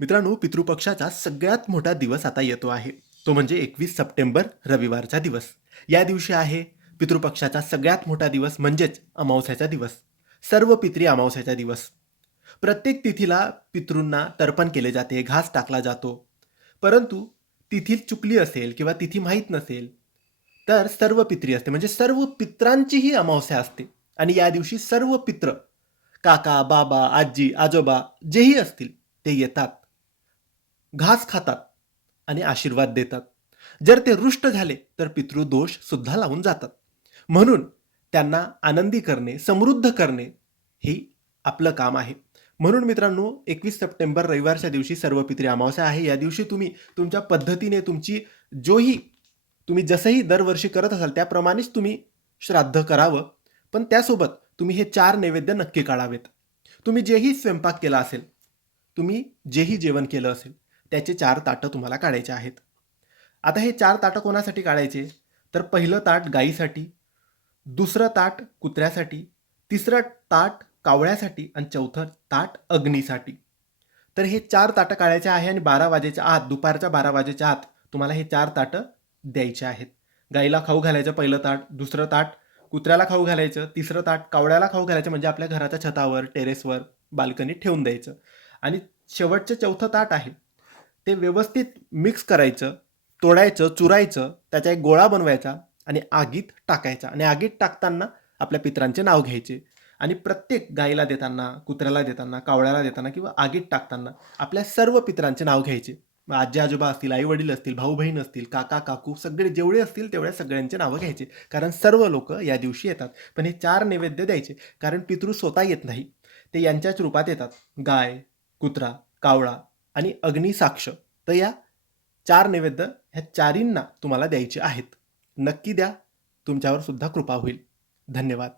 मित्रांनो, पितृपक्षाचा सगळ्यात मोठा दिवस आता येतो आहे. तो म्हणजे 21 सप्टेंबर रविवारचा दिवस. या दिवशी आहे पितृपक्षाचा सगळ्यात मोठा दिवस म्हणजेच अमावस्याचा दिवस. सर्व पितरी अमावस्याचा दिवस. प्रत्येक तिथीला पितृंना तर्पण केले जाते, घास टाकला जातो. परंतु तिथी चुकली असेल किंवा तिथी माहीत नसेल, तर सर्व पितरी असते म्हणजे सर्व पित्रांचीही अमावस्या असते. आणि या दिवशी सर्व पित्र, काका, बाबा, आजी, आजोबा जेही असतील ते येतात, घास खातात आणि आशीर्वाद देतात. जर ते रुष्ट झाले तर पितृदोष सुद्धा लावून जातात. म्हणून त्यांना आनंदी करणे, समृद्ध करणे ही आपलं काम आहे. म्हणून मित्रांनो, 21 सप्टेंबर रविवारच्या दिवशी सर्व पितरी अमावस्या आहे. या दिवशी तुम्ही तुमच्या पद्धतीने तुमची जोही तुम्ही जसंही दरवर्षी करत असाल त्याप्रमाणेच तुम्ही श्राद्ध करावं. पण त्यासोबत तुम्ही हे 4 नैवेद्य नक्की काढावेत. तुम्ही जेही स्वयंपाक केला असेल, तुम्ही जेही जेवण केलं असेल, त्याचे 4 ताटं तुम्हाला काढायचे आहेत. आता हे 4 ताटं कोणासाठी काढायचे? तर पहिलं ताट गायीसाठी, दुसरं ताट कुत्र्यासाठी, तिसरं ताट कावळ्यासाठी आणि चौथं ताट अग्नीसाठी. तर हे 4 ताटं काढायचे आहे आणि 12 वाजेच्या आत, दुपारच्या 12 वाजेच्या आत तुम्हाला हे 4 ताटं द्यायचे आहेत. गाईला खाऊ घालायचं पहिलं ताट, दुसरं ताट कुत्र्याला खाऊ घालायचं, तिसरं ताट कावळ्याला खाऊ घालायचं म्हणजे आपल्या घराच्या छतावर, टेरेसवर, बाल्कनीत ठेवून द्यायचं. आणि शेवटचं चौथं ताट आहे, ते व्यवस्थित मिक्स करायचं, तोडायचं, चुरायचं, त्याचा एक गोळा बनवायचा आणि आगीत टाकायचा. आणि आगीत टाकताना आपल्या पितरांचे नाव घ्यायचे. आणि प्रत्येक गाईला देताना, कुत्र्याला देताना, कावळ्याला देताना किंवा आगीत टाकताना आपल्या सर्व पितरांचे नाव घ्यायचे. मग आजी आजोबा असतील, आई वडील असतील, भाऊ बहीण असतील, काका काकू सगळे जेवढे असतील तेवढ्या सगळ्यांचे नावं घ्यायचे. कारण सर्व लोक या दिवशी येतात. पण हे 4 नैवेद्य द्यायचे, कारण पितृ स्वतः येत नाही, ते यांच्याच रूपात येतात. गाय, कुत्रा, कावळा आणि अग्नी साक्ष. तर या 4 नैवेद्य ह्या चारींना तुम्हाला द्यायचे आहेत. नक्की द्या, तुमच्यावर सुद्धा कृपा होईल. धन्यवाद.